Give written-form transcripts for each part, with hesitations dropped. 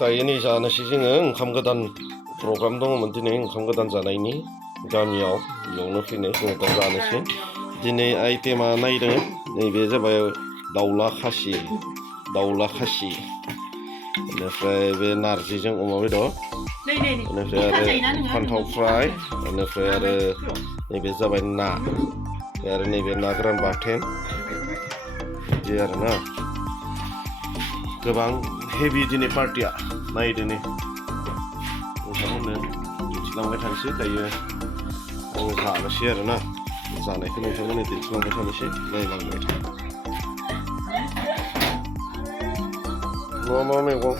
दायो नै जानोसै जोङो ओंखाम गोदान प्रग्राम दङमोन दिनै ओंखाम गोदान जानायनि गामियाव बेयावनो फैनाय जोङो दा जानोसै दिनै आइटेमा नायदों नैबे जाबाय दाउला खासि बेनिफ्राय बे नारजिजों अमा बेदर बेनिफ्राय आरो फान्थाव फ्राय बेनिफ्राय आरो नैबे जाबाय ना आरो नैबे ना गोरान बाथोन बिदि आरोना गोबां हेभि दिनै पार्टिया नायदो नै नोंथांमोननो दिन्थिलांबाय थानोसै दायो आङो जानोसै आरोना जानायखौ नोंथांमोननो दिन्थिलांबाय थानोसै नायलांबाय मा मैगं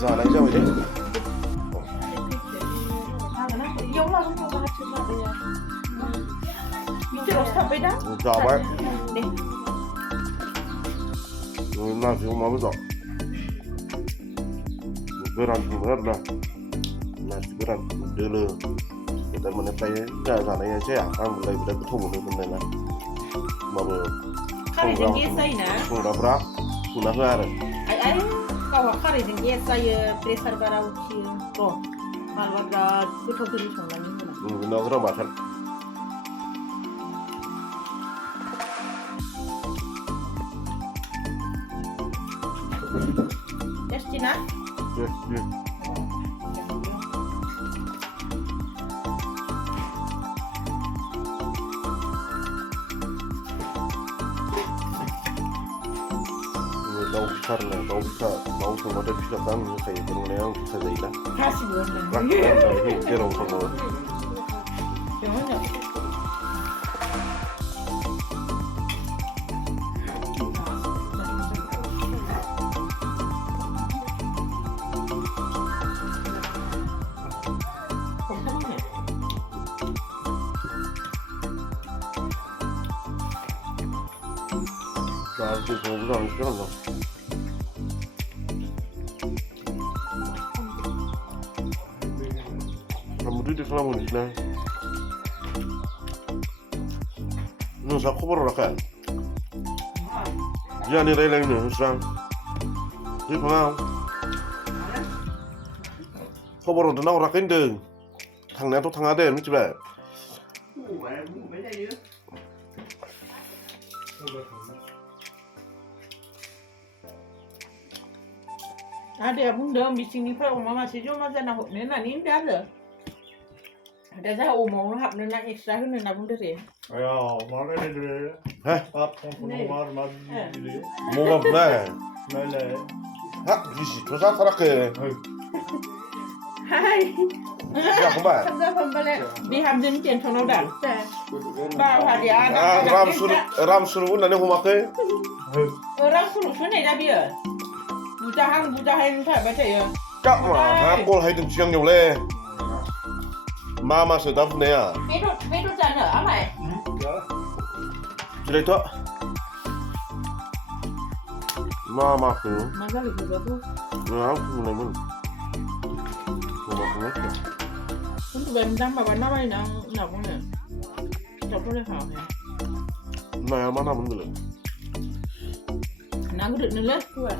जानाय जाबाय दे जाबाय नारजि अमा बेदर गोरान संदों आरोना नारजि गोरान दोलो थारमाने फ्राय जानाय जाया आंबोलाय बिराद गोथाव मोननाय ना होमबाबो संग्राफ्रा संना होआ आरो गावहा खारैजों गेस जायो प्रेसार बारा उठियो र' मालाबा बिराद गोथाव गोथाव संनानै होना ना गोरान बाथोन टेस्टि ना दाउ फिसारनो दाउ संबाथाय फिसाखौ आं होखायो थारमाने आं फिसा जायोना गासिबो जेराव थाङो 나한테 저보다 안 싫어한다. 아무리 사람은 있네. 너 자꾸 보러 나가. 미안해 라이라이는 사람. 이거나. 커버로도 나오라 근데 당내도 당하대 미치봐. Ada bunda bising ni pun mama sejauh macam nak nena ni dah ada. Ada saya umur hap nena ekstra tu nena bunda dia. Ja, man är det. Hä? Pappan får nog varma det. 뭐가 그래? Mölle. 아, 이씨 조사 살았게. Hai. 야, 그만. Sampai pembeli di hamzin kian sono dah. Bawa dia 아, ada. 람수를 운나네 고맙게. Orang suruh sini dah dia. budahan tak baca ya. 딱 와, 꼴 하여튼 지향용래. 마마스 다프네야. Betul sana, amai. Ja. 디렉터. 마마스. Masa lebih bagus. 야, 그러면. 마마스. Untuk benda apa nama ini nak punya. Tak boleh hal ni. 나야 만나 문들. Nak duduk ni lah kuat.